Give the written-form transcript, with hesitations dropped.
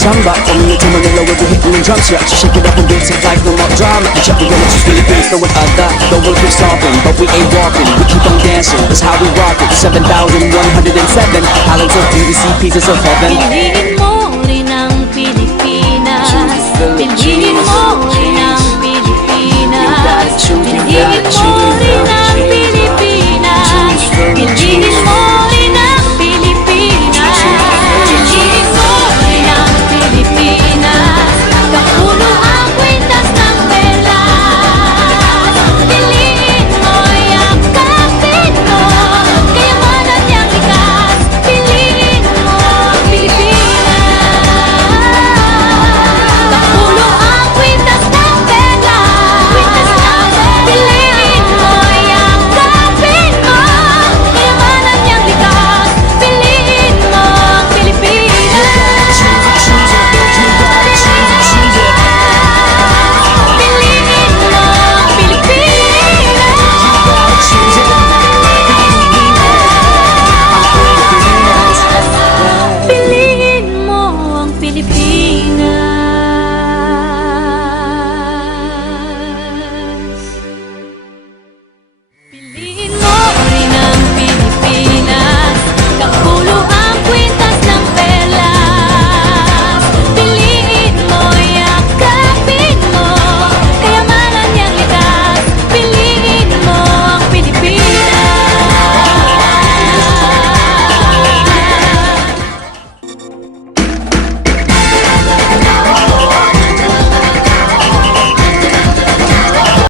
samba. Coming into Manila with the hitting and drums, yeah. So shake it up and dance it like no more drama. You check, we gonna choose Philippines, throw it other. The world keeps talking, but we ain't walking. We keep on dancing, that's how we rock it. 7,107 islands of beauty, see pieces of heaven. Piliin mo rin ang Pilipinas. Choose the Philippines.